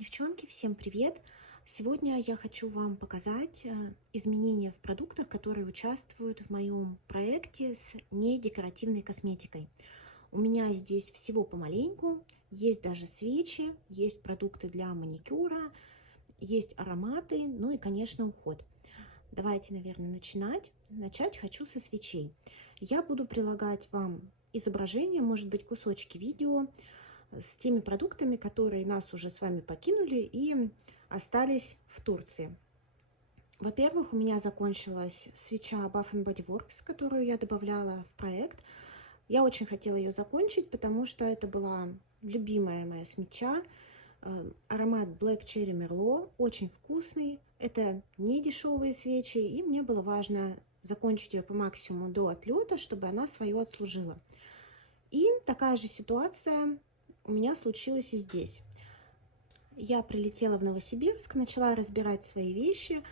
Девчонки, всем привет! Сегодня я хочу вам показать изменения в продуктах, которые участвуют в моем проекте с недекоративной косметикой. У меня здесь всего помаленьку, есть даже свечи, есть продукты для маникюра, есть ароматы, ну и, конечно, уход. Давайте, наверное, начинать. Начать хочу со свечей. Я буду прилагать вам изображения, может быть, кусочки видео с теми продуктами, которые нас уже с вами покинули и остались в Турции. Во-первых, у меня закончилась свеча Bath Body Works, которую я добавляла в проект. Я очень хотела ее закончить, потому что это была любимая моя свеча. Аромат Black Cherry Merlot, очень вкусный. Это не дешевые свечи, и мне было важно закончить ее по максимуму до отлета, чтобы она свое отслужила. И такая же ситуация у меня случилось и здесь. Я прилетела в Новосибирск, начала разбирать свои вещи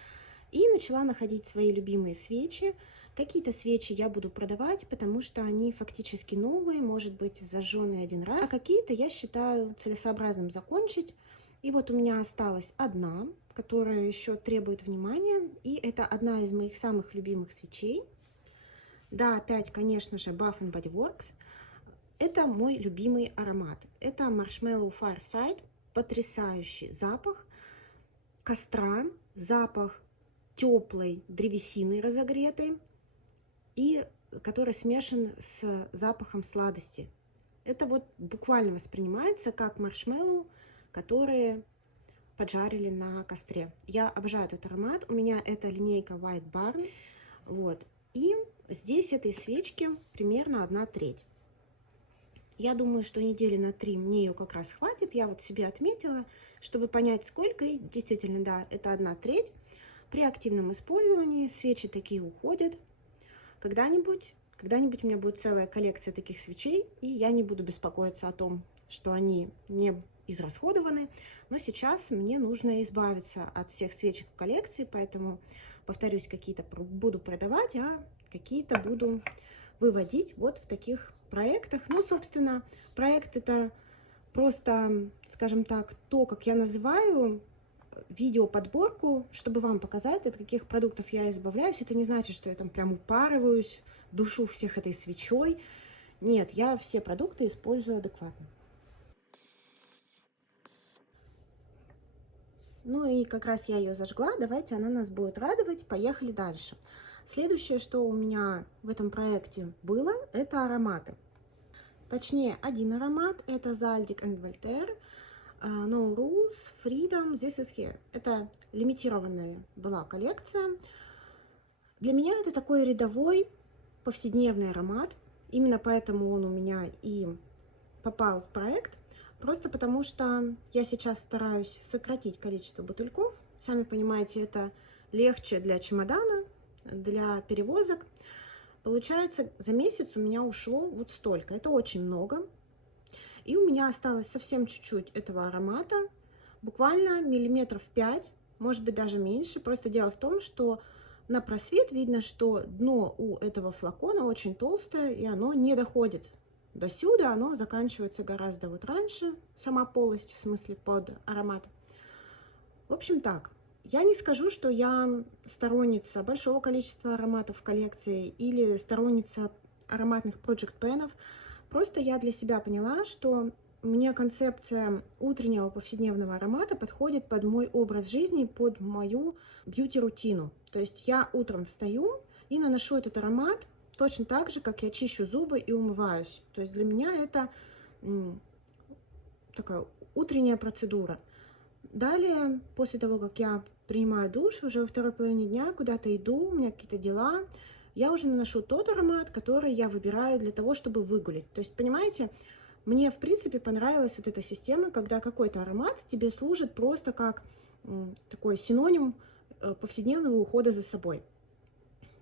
и начала находить свои любимые свечи. Какие-то свечи я буду продавать, потому что они фактически новые, может быть, зажженные один раз, а какие-то я считаю целесообразным закончить. И вот у меня осталась одна, которая еще требует внимания, и это одна из моих самых любимых свечей. Да, опять, конечно же, Bath Body Works. Это мой любимый аромат. Это Marshmallow Fireside. Потрясающий запах костра, запах теплой древесины разогретой, и который смешан с запахом сладости. Это вот буквально воспринимается как маршмеллоу, которые поджарили на костре. Я обожаю этот аромат. У меня это линейка White Barn. Вот. И здесь этой свечки примерно 1/3. Я думаю, что недели на 3 мне ее как раз хватит. Я вот себе отметила, чтобы понять, сколько. И действительно, да, это 1/3. При активном использовании свечи такие уходят. Когда-нибудь у меня будет целая коллекция таких свечей, и я не буду беспокоиться о том, что они не израсходованы. Но сейчас мне нужно избавиться от всех свечек в коллекции, поэтому, повторюсь, какие-то буду продавать, а какие-то буду выводить вот в таких проектах. Ну, собственно, проект это просто, скажем так, то, как я называю, видеоподборку, чтобы вам показать, от каких продуктов я избавляюсь. Это не значит, что я там прям упарываюсь, душу всех этой свечой. Нет, я все продукты использую адекватно. Ну и как раз я ее зажгла, давайте она нас будет радовать. Поехали дальше. Следующее, что у меня в этом проекте было, это ароматы. Точнее, один аромат, это Zadig & Voltaire No Rules, Freedom, This is Here. Это лимитированная была коллекция. Для меня это такой рядовой повседневный аромат. Именно поэтому он у меня и попал в проект. Просто потому что я сейчас стараюсь сократить количество бутыльков. Сами понимаете, это легче для чемодана, для перевозок. Получается, за месяц у меня ушло вот столько. Это очень много. И у меня осталось совсем чуть-чуть этого аромата. Буквально миллиметров 5, может быть даже меньше. Просто дело в том, что на просвет видно, что дно у этого флакона очень толстое, и оно не доходит до сюда. Оно заканчивается гораздо вот раньше. Сама полость, в смысле, под аромат. В общем, так. Я не скажу, что я сторонница большого количества ароматов в коллекции или сторонница ароматных Project Pen'ов. Просто я для себя поняла, что мне концепция утреннего повседневного аромата подходит под мой образ жизни, под мою бьюти-рутину. То есть я утром встаю и наношу этот аромат точно так же, как я чищу зубы и умываюсь. То есть для меня это такая утренняя процедура. Далее, после того, как я принимаю душ, уже во второй половине дня куда-то иду, у меня какие-то дела, я уже наношу тот аромат, который я выбираю для того, чтобы выгулить. То есть, понимаете, мне, в принципе, понравилась вот эта система, когда какой-то аромат тебе служит просто как такой синоним повседневного ухода за собой.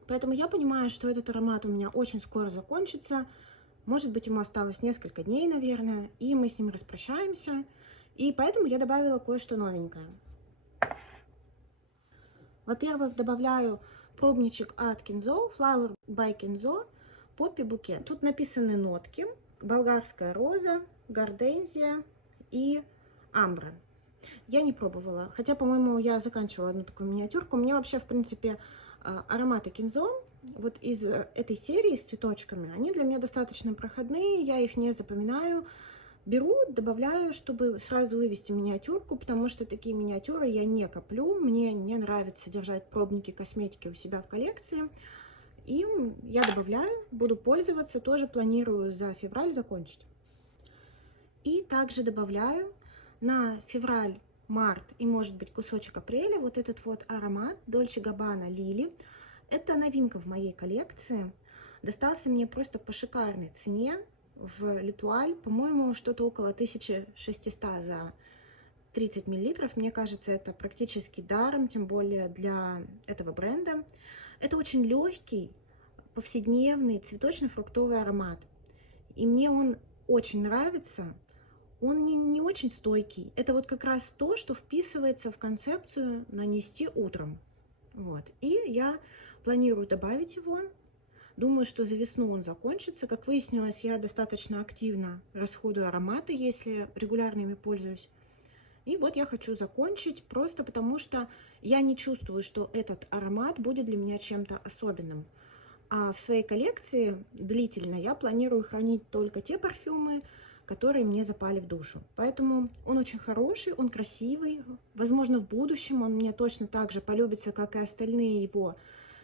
Поэтому я понимаю, что этот аромат у меня очень скоро закончится. Может быть, ему осталось несколько дней, наверное, и мы с ним распрощаемся. И поэтому я добавила кое-что новенькое. Во-первых, добавляю пробничек от Kenzo, Flower by Kenzo, Poppy Bouquet. Тут написаны нотки: болгарская роза, гортензия и амбра. Я не пробовала. Хотя, по-моему, я заканчивала одну такую миниатюрку. Мне вообще, в принципе, ароматы Кинзо вот из этой серии с цветочками, они для меня достаточно проходные, я их не запоминаю. Беру, добавляю, чтобы сразу вывести миниатюрку, потому что такие миниатюры я не коплю. Мне не нравится держать пробники косметики у себя в коллекции. И я добавляю, буду пользоваться, тоже планирую за февраль закончить. И также добавляю на февраль, март и, может быть, кусочек апреля вот этот вот аромат Dolce Gabbana Lily. Это новинка в моей коллекции. Достался мне просто по шикарной цене в Летуаль. По-моему, что-то около 1600 за 30 миллилитров. Мне кажется, это практически даром, тем более для этого бренда. Это очень легкий, повседневный цветочно-фруктовый аромат. И мне он очень нравится. Он не очень стойкий. Это вот как раз то, что вписывается в концепцию нанести утром. Вот. И я планирую добавить его. Думаю, что за весну он закончится. Как выяснилось, я достаточно активно расходую ароматы, если регулярно ими пользуюсь. И вот я хочу закончить, просто потому что я не чувствую, что этот аромат будет для меня чем-то особенным. А в своей коллекции длительно я планирую хранить только те парфюмы, которые мне запали в душу. Поэтому он очень хороший, он красивый. Возможно, в будущем он мне точно так же полюбится, как и остальные его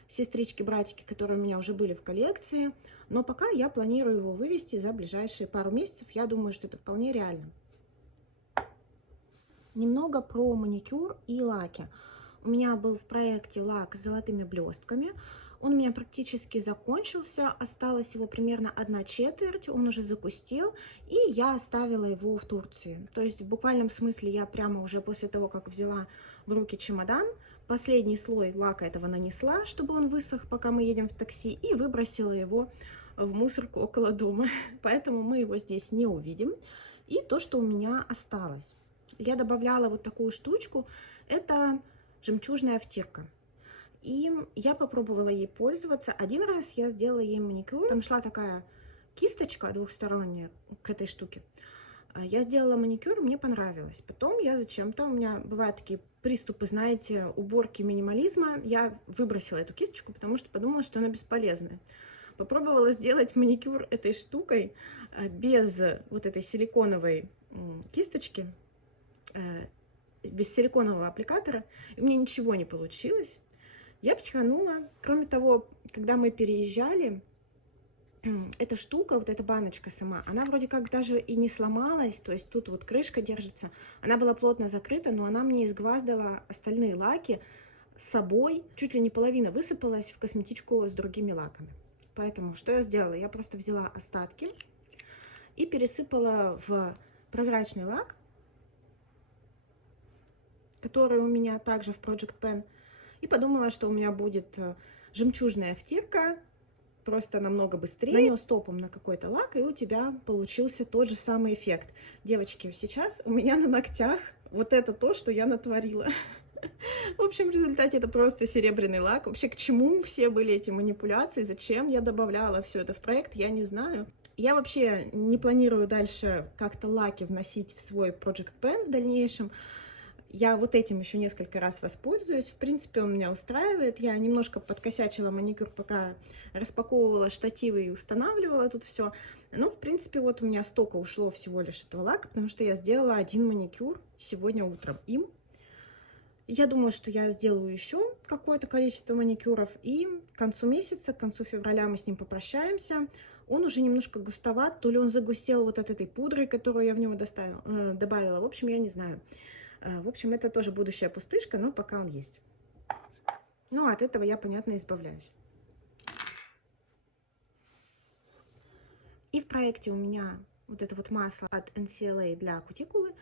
сестрички-братики, которые у меня уже были в коллекции. Но пока я планирую его вывести за ближайшие пару месяцев. Я думаю, что это вполне реально. Немного про маникюр и лаки. У меня был в проекте лак с золотыми блестками. Он у меня практически закончился, осталась его примерно 1/4, он уже загустел, и я оставила его в Турции. То есть в буквальном смысле я прямо уже после того, как взяла в руки чемодан, последний слой лака этого нанесла, чтобы он высох, пока мы едем в такси, и выбросила его в мусорку около дома. Поэтому мы его здесь не увидим. И то, что у меня осталось. Я добавляла вот такую штучку, это жемчужная втирка. И я попробовала ей пользоваться. Один раз я сделала ей маникюр. Там шла такая кисточка двухсторонняя к этой штуке. Я сделала маникюр, мне понравилось. Потом я зачем-то, у меня бывают такие приступы, знаете, уборки минимализма. Я выбросила эту кисточку, потому что подумала, что она бесполезная. Попробовала сделать маникюр этой штукой без вот этой силиконовой кисточки, без силиконового аппликатора. И у меня ничего не получилось. Я психанула. Кроме того, когда мы переезжали, эта штука, вот эта баночка сама, она вроде как даже и не сломалась, то есть тут вот крышка держится, она была плотно закрыта, но она мне изгваздала остальные лаки с собой, чуть ли не половина высыпалась в косметичку с другими лаками. Поэтому что я сделала? Я просто взяла остатки и пересыпала в прозрачный лак, который у меня также в Project Pen, и подумала, что у меня будет жемчужная втирка, просто намного быстрее. Нанес топом на какой-то лак, и у тебя получился тот же самый эффект. Девочки, сейчас у меня на ногтях вот это то, что я натворила. В общем, в результате это просто серебряный лак. Вообще, к чему все были эти манипуляции, зачем я добавляла все это в проект, я не знаю. Я вообще не планирую дальше как-то лаки вносить в свой Project Pen в дальнейшем. Я вот этим еще несколько раз воспользуюсь. В принципе, он меня устраивает. Я немножко подкосячила маникюр, пока распаковывала штативы и устанавливала тут все. Но, в принципе, вот у меня столько ушло всего лишь этого лака, потому что я сделала один маникюр сегодня утром им. Я думаю, что я сделаю еще какое-то количество маникюров, и к концу месяца, к концу февраля мы с ним попрощаемся. Он уже немножко густоват, то ли он загустел вот от этой пудры, которую я в него добавила. В общем, я не знаю. В общем, это тоже будущая пустышка, но пока он есть. Ну, от этого я, понятно, избавляюсь. И в проекте у меня вот это вот масло от NCLA для кутикулы.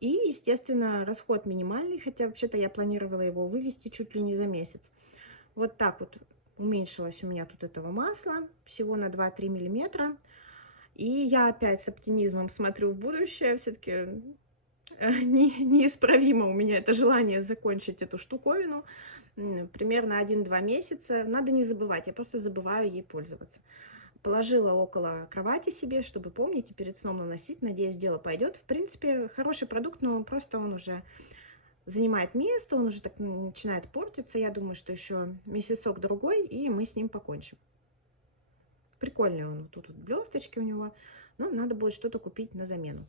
И, естественно, расход минимальный, хотя вообще-то я планировала его вывести чуть ли не за месяц. Вот так вот уменьшилось у меня тут этого масла, всего на 2-3 миллиметра. И я опять с оптимизмом смотрю в будущее, все-таки неисправимо у меня это желание закончить эту штуковину. Примерно 1-2 месяца. Надо не забывать, я просто забываю ей пользоваться. Положила около кровати себе, чтобы помнить и перед сном наносить. Надеюсь, дело пойдет. В принципе, хороший продукт, но просто он уже занимает место, он уже так начинает портиться. Я думаю, что еще месяцок-другой, и мы с ним покончим. Прикольный он, тут вот блесточки у него, но надо будет что-то купить на замену.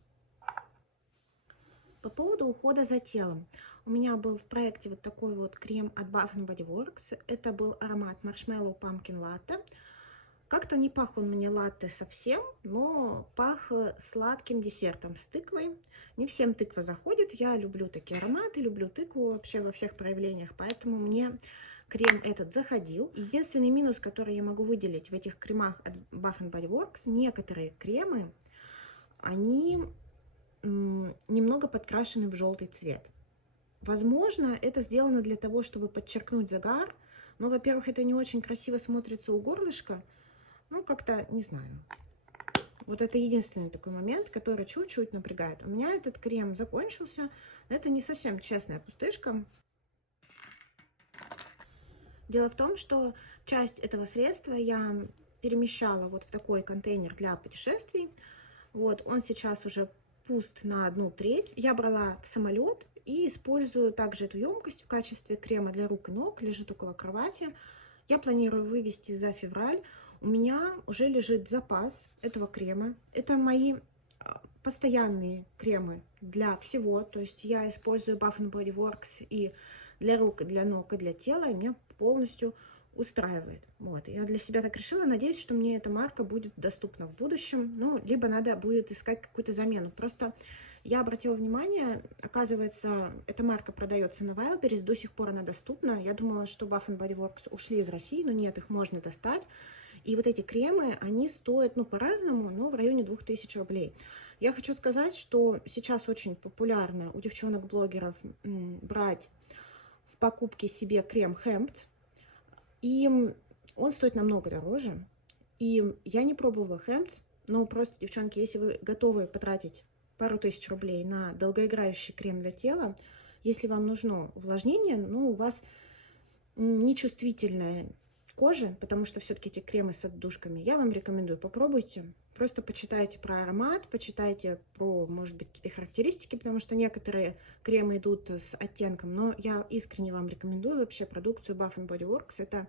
По поводу ухода за телом. У меня был в проекте вот такой вот крем от Bath Body Works. Это был аромат Marshmallow Pumpkin Latte. Как-то не пах он мне латте совсем, но пах сладким десертом с тыквой. Не всем тыква заходит. Я люблю такие ароматы, люблю тыкву вообще во всех проявлениях, поэтому мне крем этот заходил. Единственный минус, который я могу выделить в этих кремах от Bath Body Works, некоторые кремы, они немного подкрашены в желтый цвет. Возможно, это сделано для того, чтобы подчеркнуть загар, но, во-первых, это не очень красиво смотрится у горлышка. Ну, как-то, не знаю. Вот это единственный такой момент, который чуть-чуть напрягает. У меня этот крем закончился. Это не совсем честная пустышка. Дело в том, что часть этого средства я перемещала вот в такой контейнер для путешествий. Вот, он сейчас уже пуст на 1/3. Я брала в самолет и использую также эту емкость в качестве крема для рук и ног. Лежит около кровати. Я планирую вывести за февраль. У меня уже лежит запас этого крема. Это мои постоянные кремы для всего. То есть я использую Bath Body Works и для рук, и для ног, и для тела. И меня полностью устраивает. Вот. Я для себя так решила. Надеюсь, что мне эта марка будет доступна в будущем. Ну, либо надо будет искать какую-то замену. Просто я обратила внимание, оказывается, эта марка продается на Wildberries. До сих пор она доступна. Я думала, что Bath Body Works ушли из России, но нет, их можно достать. И вот эти кремы, они стоят, ну, по-разному, но в районе 2000 рублей. Я хочу сказать, что сейчас очень популярно у девчонок-блогеров брать в покупке себе крем Hempt. И он стоит намного дороже. И я не пробовала Hempt, но просто, девчонки, если вы готовы потратить пару тысяч рублей на долгоиграющий крем для тела, если вам нужно увлажнение, но у вас нечувствительная кожи, потому что все-таки эти кремы с отдушками, я вам рекомендую, попробуйте. Просто почитайте про аромат, почитайте про, может быть, какие-то характеристики, потому что некоторые кремы идут с оттенком, но я искренне вам рекомендую вообще продукцию Bath Body Works. Это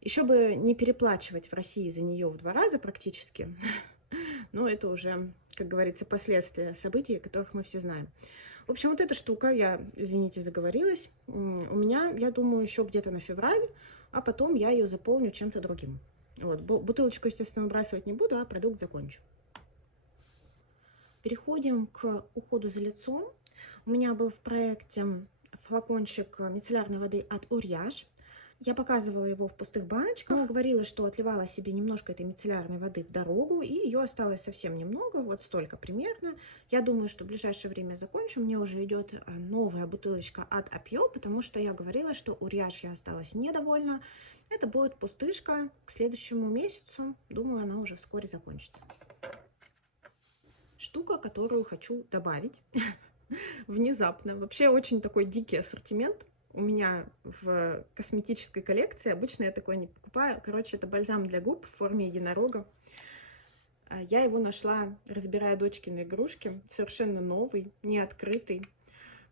еще бы не переплачивать в России за нее в 2 раза практически, но это уже, как говорится, последствия событий, которых мы все знаем. В общем, вот эта штука, я, извините, заговорилась, у меня, я думаю, еще где-то на февраль, а потом я ее заполню чем-то другим. Вот, бутылочку, естественно, выбрасывать не буду, а продукт закончу. Переходим к уходу за лицом. У меня был в проекте флакончик мицеллярной воды от Uriage. Я показывала его в пустых баночках, но говорила, что отливала себе немножко этой мицеллярной воды в дорогу, и ее осталось совсем немного, вот столько примерно. Я думаю, что в ближайшее время закончу. Мне уже идет новая бутылочка от Apio, потому что я говорила, что Uriage я осталась недовольна. Это будет пустышка к следующему месяцу. Думаю, она уже вскоре закончится. Штука, которую хочу добавить внезапно. Вообще очень такой дикий ассортимент. У меня в косметической коллекции, обычно я такой не покупаю. Короче, это бальзам для губ в форме единорога. Я его нашла, разбирая дочкины игрушки. Совершенно новый, не открытый.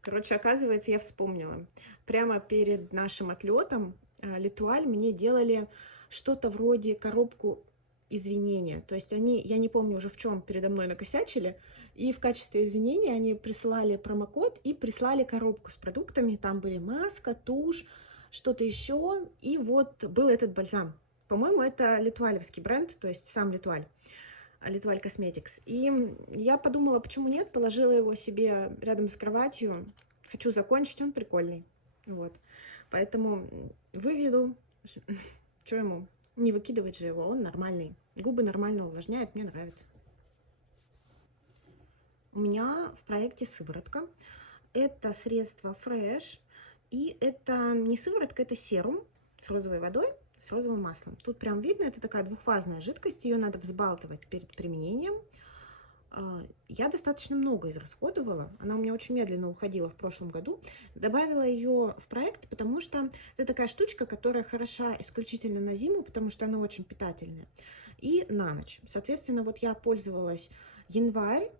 Короче, оказывается, я вспомнила. Прямо перед нашим отлетом L'Etoile мне делали что-то вроде коробку извинения. То есть они, я не помню уже в чем, передо мной накосячили. И в качестве извинения они присылали промокод и прислали коробку с продуктами. Там были маска, тушь, что-то еще. И вот был этот бальзам. По-моему, это литуалевский бренд, то есть сам L'Etoile, L'Etoile Cosmetics. И я подумала, почему нет, положила его себе рядом с кроватью. Хочу закончить, он прикольный. Вот. Поэтому выведу, что ему, не выкидывать же его, он нормальный. Губы нормально увлажняет, мне нравится. У меня в проекте сыворотка. Это средство Fresh. И это не сыворотка, это серум с розовой водой, с розовым маслом. Тут прям видно, это такая двухфазная жидкость. Ее надо взбалтывать перед применением. Я достаточно много израсходовала. Она у меня очень медленно уходила в прошлом году. Добавила ее в проект, потому что это такая штучка, которая хороша исключительно на зиму, потому что она очень питательная. И на ночь. Соответственно, вот я пользовалась январь,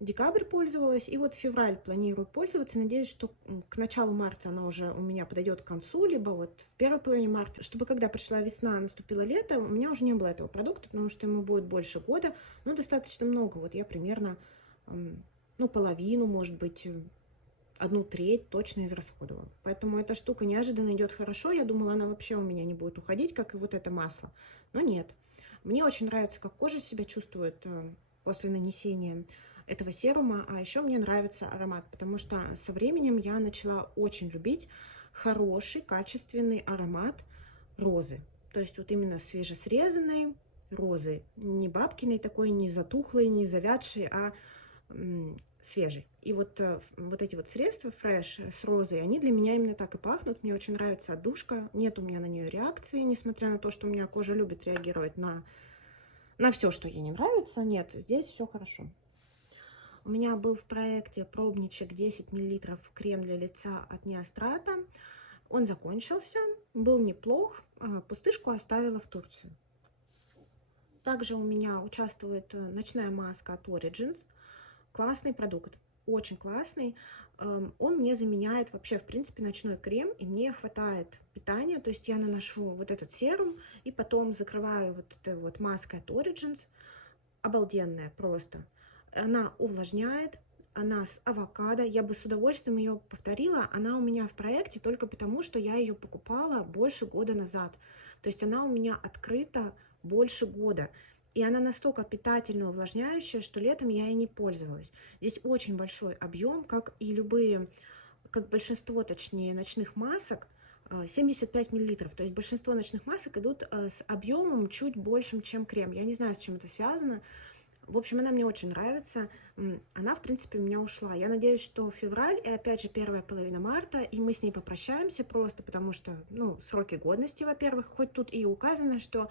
декабрь пользовалась, и вот февраль планирую пользоваться. Надеюсь, что к началу марта оно уже у меня подойдет к концу, либо вот в первой половине марта, чтобы когда пришла весна, наступило лето, у меня уже не было этого продукта, потому что ему будет больше года, ну, достаточно много. Вот я примерно, ну, половину, может быть, 1/3 точно израсходовала. Поэтому эта штука неожиданно идет хорошо. Я думала, она вообще у меня не будет уходить, как и вот это масло. Но нет. Мне очень нравится, как кожа себя чувствует после нанесения этого серума. А еще мне нравится аромат, потому что со временем я начала очень любить хороший, качественный аромат розы. То есть вот именно свежесрезанной розы. Не бабкиной такой, не затухлой, не завядшей, а свежий. И вот, вот эти вот средства Fresh с розой, они для меня именно так и пахнут. Мне очень нравится отдушка. Нет у меня на нее реакции, несмотря на то, что у меня кожа любит реагировать на все, что ей не нравится. Нет, здесь все хорошо. У меня был в проекте пробничек 10 мл крем для лица от Неострата. Он закончился, был неплох. Пустышку оставила в Турции. Также у меня участвует ночная маска от Origins. Классный продукт, очень классный. Он мне заменяет вообще, в принципе, ночной крем, и мне хватает питания. То есть я наношу вот этот серум, и потом закрываю вот этой вот маской от Origins. Обалденная просто. Она увлажняет, она с авокадо. Я бы с удовольствием ее повторила. Она у меня в проекте только потому, что я ее покупала больше года назад. То есть она у меня открыта больше года. И она настолько питательно увлажняющая, что летом я ей не пользовалась. Здесь очень большой объем, как и любые, как большинство, точнее, ночных масок, 75 мл. То есть большинство ночных масок идут с объемом чуть большим, чем крем. Я не знаю, с чем это связано. В общем, она мне очень нравится. Она, в принципе, у меня ушла. Я надеюсь, что февраль и, опять же, первая половина марта, и мы с ней попрощаемся просто, потому что, ну, сроки годности, во-первых, хоть тут и указано, что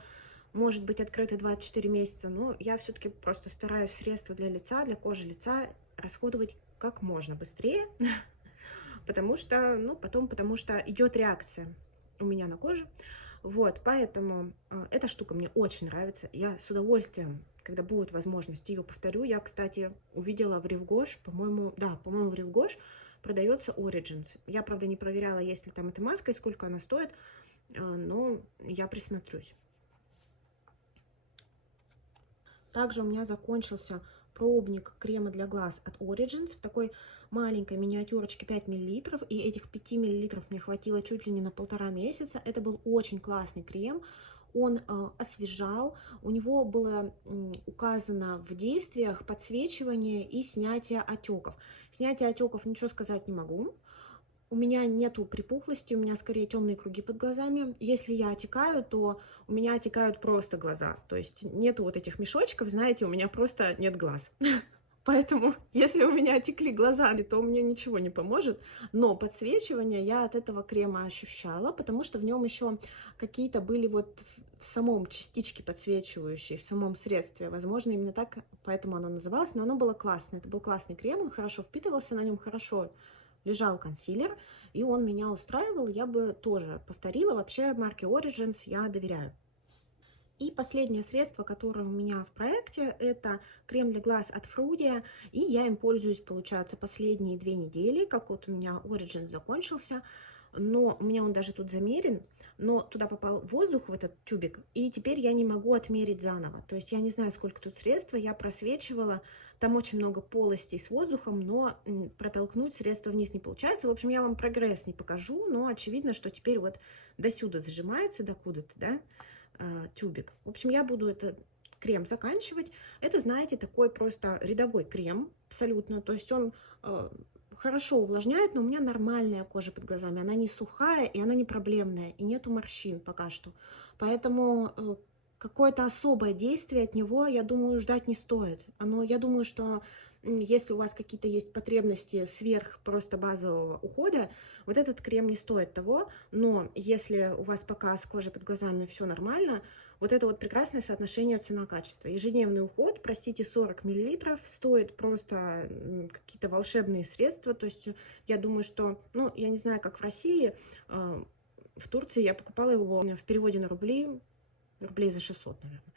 может быть открыто 24 месяца, но я все-таки просто стараюсь средства для лица, для кожи лица расходовать как можно быстрее, потому что, ну, потом, потому что идет реакция у меня на коже. Вот, поэтому эта штука мне очень нравится. Я с удовольствием, когда будет возможность, ее повторю. Я, кстати, увидела в Ревгош, по-моему, да, по-моему, в Ревгош продается Origins. Я, правда, не проверяла, есть ли там эта маска и сколько она стоит, но я присмотрюсь. Также у меня закончился пробник крема для глаз от Origins в такой маленькой миниатюрочке 5 мл. И этих 5 мл мне хватило чуть ли не на 1,5 месяца. Это был очень классный крем. Он освежал, у него было указано в действиях подсвечивание и снятие отеков. Снятие отеков ничего сказать не могу. У меня нету припухлости, у меня скорее темные круги под глазами. Если я отекаю, то у меня отекают просто глаза. То есть нету вот этих мешочков, знаете, у меня просто нет глаз. Поэтому, если у меня отекли глаза, то мне ничего не поможет. Но подсвечивание я от этого крема ощущала, потому что в нем еще какие-то были вот в самом частичке подсвечивающие, в самом средстве. Возможно, именно так, поэтому оно называлось. Но оно было классное. Это был классный крем, он хорошо впитывался, на нем хорошо лежал консилер, и он меня устраивал. Я бы тоже повторила. Вообще марке Origins я доверяю. И последнее средство, которое у меня в проекте, это крем для глаз от Frudia, и я им пользуюсь, получается, последние 2 недели, как вот у меня Origins закончился, но у меня он даже тут замерен, но туда попал воздух в этот тюбик, и теперь я не могу отмерить заново. То есть я не знаю, сколько тут средства, я просвечивала, там очень много полостей с воздухом, но протолкнуть средство вниз не получается. В общем, я вам прогресс не покажу, но очевидно, что теперь вот до сюда зажимается, до куда-то, да, тюбик. В общем, я буду этот крем заканчивать. Это, знаете, такой просто рядовой крем, абсолютно. То есть он хорошо увлажняет, но у меня нормальная кожа под глазами. Она не сухая и она не проблемная, и нету морщин пока что. Поэтому какое-то особое действие от него, я думаю, ждать не стоит. Я думаю, что если у вас какие-то есть потребности сверх просто базового ухода, вот этот крем не стоит того. Но если у вас пока с кожей под глазами все нормально, вот это вот прекрасное соотношение цена-качество. Ежедневный уход, простите, 40 мл, стоит просто какие-то волшебные средства. То есть я думаю, что, ну, я не знаю, как в России, в Турции я покупала его в переводе на рублей за 600, наверное.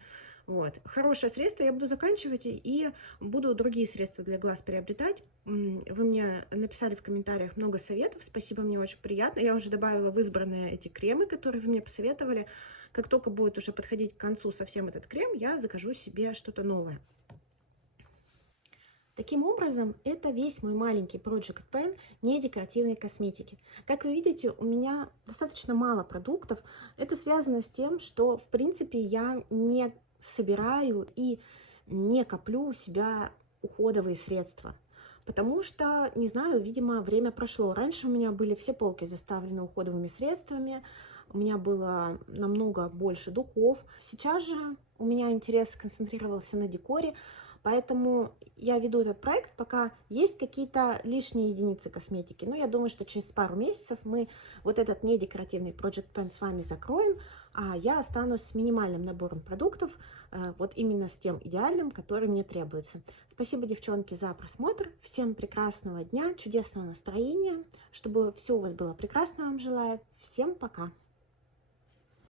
Вот. Хорошее средство я буду заканчивать и буду другие средства для глаз приобретать. Вы мне написали в комментариях много советов, спасибо, мне очень приятно. Я уже добавила в избранные эти кремы, которые вы мне посоветовали. Как только будет уже подходить к концу совсем этот крем, я закажу себе что-то новое. Таким образом, это весь мой маленький Project Pen не декоративной косметики. Как вы видите, у меня достаточно мало продуктов. Это связано с тем, что, в принципе, я не собираю и не коплю у себя уходовые средства. Потому что, не знаю, видимо, время прошло. Раньше у меня были все полки заставлены уходовыми средствами, у меня было намного больше духов. Сейчас же у меня интерес сконцентрировался на декоре, поэтому я веду этот проект, пока есть какие-то лишние единицы косметики. Но я думаю, что через пару месяцев мы вот этот недекоративный Project Pen с вами закроем, а я останусь с минимальным набором продуктов, вот именно с тем идеальным, который мне требуется. Спасибо, девчонки, за просмотр. Всем прекрасного дня, чудесного настроения, чтобы все у вас было прекрасно, вам желаю. Всем пока!